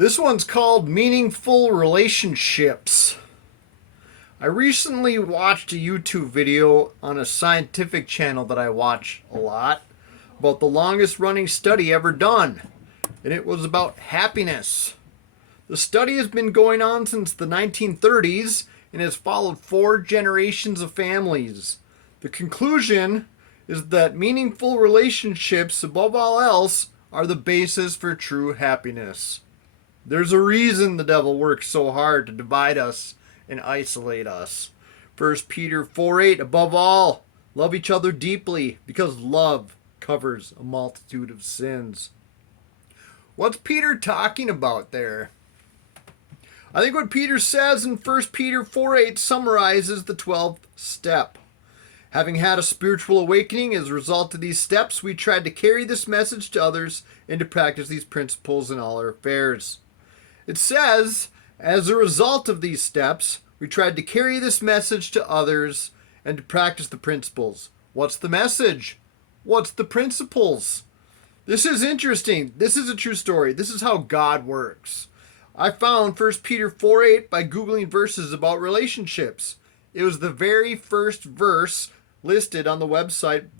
This one's called Meaningful Relationships. I recently watched a YouTube video on a scientific channel that I watch a lot about the longest running study ever done, and it was about happiness. The study has been going on since the 1930s and has followed 4 generations of families. The conclusion is that meaningful relationships, above all else, are the basis for true happiness. There's a reason the devil works so hard to divide us and isolate us. 1 Peter 4:8, above all, love each other deeply, because love covers a multitude of sins. What's Peter talking about there? I think what Peter says in 1 Peter 4:8 summarizes the 12th step. Having had a spiritual awakening as a result of these steps, we tried to carry this message to others and to practice these principles in all our affairs. It says, as a result of these steps, we tried to carry this message to others and to practice the principles. What's the message? What's the principles? This is interesting. This is a true story. This is how God works. I found 1 Peter 4:8 by Googling verses about relationships. It was the very first verse listed on the website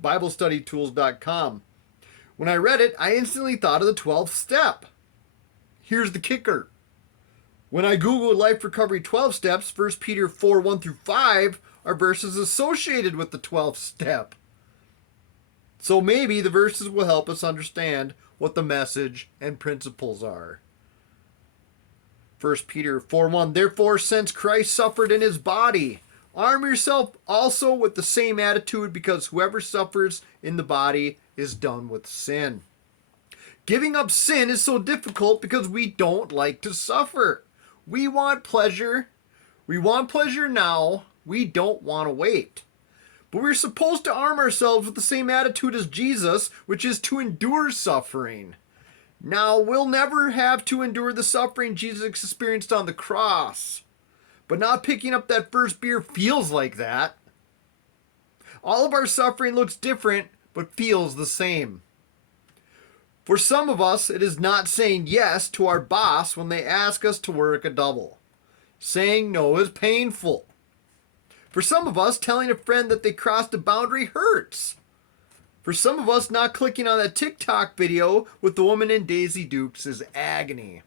BibleStudyTools.com. When I read it, I instantly thought of the 12th step. Here's the kicker. When I Googled Life Recovery 12 Steps, 1 Peter 4:1-5 are verses associated with the 12th step. So maybe the verses will help us understand what the message and principles are. 1 Peter 4:1, therefore, since Christ suffered in his body, arm yourself also with the same attitude, because whoever suffers in the body is done with sin. Giving up sin is so difficult because we don't like to suffer. We want pleasure. We want pleasure now. We don't want to wait. But we're supposed to arm ourselves with the same attitude as Jesus, which is to endure suffering. Now, we'll never have to endure the suffering Jesus experienced on the cross. But not picking up that first beer feels like that. All of our suffering looks different, but feels the same. For some of us, it is not saying yes to our boss when they ask us to work a double. Saying no is painful. For some of us, telling a friend that they crossed a boundary hurts. For some of us, not clicking on that TikTok video with the woman in Daisy Dukes is agony.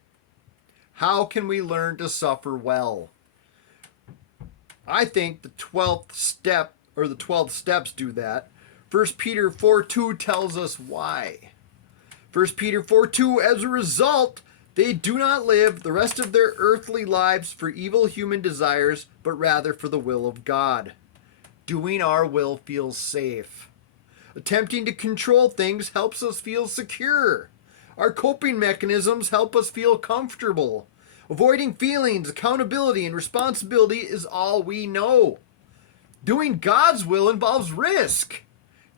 How can we learn to suffer well? I think the 12th step, or the 12 steps, do that. 1 Peter 4:2 tells us why. 1 Peter 4:2, as a result, they do not live the rest of their earthly lives for evil human desires, but rather for the will of God. Doing our will feels safe. Attempting to control things helps us feel secure. Our coping mechanisms help us feel comfortable. Avoiding feelings, accountability, and responsibility is all we know. Doing God's will involves risk.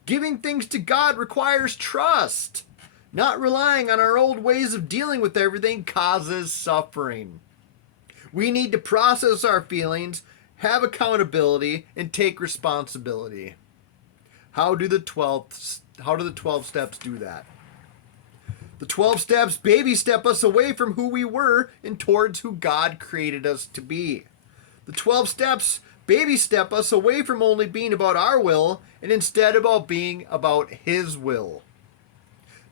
Giving things to God requires trust. Not relying on our old ways of dealing with everything causes suffering. We need to process our feelings, have accountability, and take responsibility. How do the 12 steps do that? The 12 steps baby step us away from who we were and towards who God created us to be. The 12 steps baby step us away from only being about our will and instead about being about his will.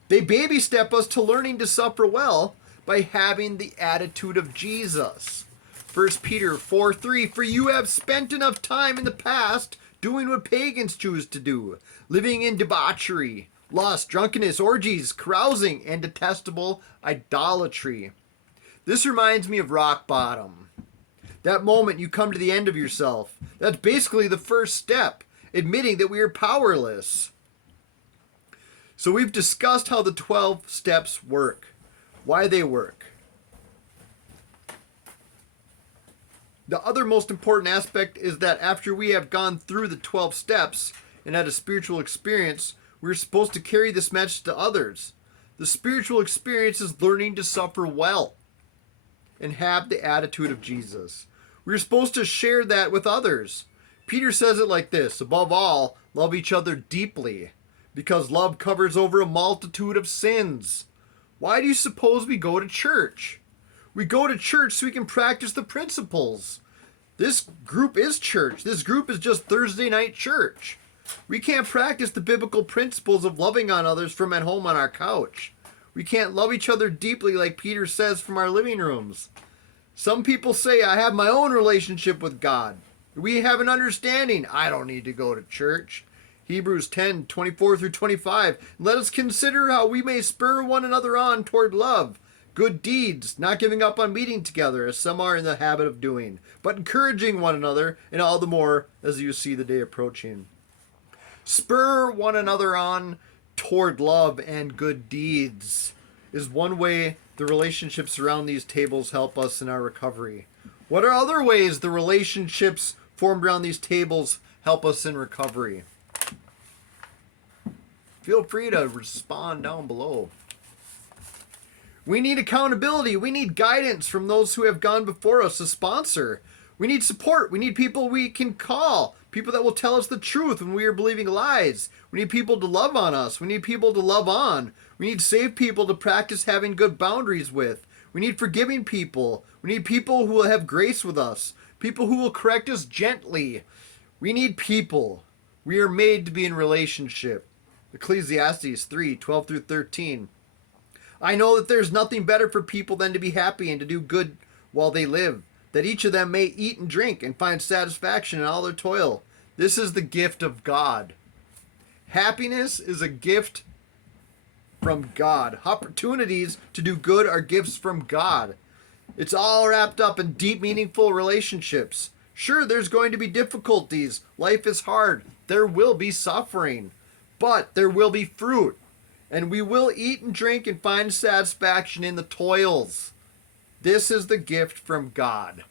They baby step us to learning to suffer well by having the attitude of Jesus. 1 Peter 4:3, for you have spent enough time in the past doing what pagans choose to do, living in debauchery, lust, drunkenness, orgies, carousing, and detestable idolatry. This reminds me of rock bottom. That moment you come to the end of yourself. That's basically the first step, admitting that we are powerless. So we've discussed how the 12 steps work, why they work. The other most important aspect is that after we have gone through the 12 steps and had a spiritual experience, we're supposed to carry this message to others. The spiritual experience is learning to suffer well and have the attitude of Jesus. We're supposed to share that with others. Peter says it like this, above all, love each other deeply, because love covers over a multitude of sins. Why do you suppose we go to church? We go to church so we can practice the principles. This group is church. This group is just Thursday night church. We can't practice the biblical principles of loving on others from at home on our couch. We can't love each other deeply like Peter says from our living rooms. Some people say, I have my own relationship with God. We have an understanding. I don't need to go to church. Hebrews 10:24 through 25. Let us consider how we may spur one another on toward love, good deeds, not giving up on meeting together, as some are in the habit of doing, but encouraging one another, and all the more as you see the day approaching. Spur one another on toward love and good deeds is one way the relationships around these tables help us in our recovery. What are other ways the relationships formed around these tables help us in recovery? Feel free to respond down below. We need accountability. We need guidance from those who have gone before us, a sponsor. We need support. We need people we can call, people that will tell us the truth when we are believing lies. We need people to love on us. We need people to love on. We need safe people to practice having good boundaries with. We need forgiving people. We need people who will have grace with us, people who will correct us gently. We need people. We are made to be in relationship. Ecclesiastes 3:12 through 13. I know that there's nothing better for people than to be happy and to do good while they live, that each of them may eat and drink and find satisfaction in all their toil. This is the gift of God. Happiness is a gift from God. Opportunities to do good are gifts from God. It's all wrapped up in deep, meaningful relationships. Sure, there's going to be difficulties. Life is hard. There will be suffering. But there will be fruit. And we will eat and drink and find satisfaction in the toils. This is the gift from God.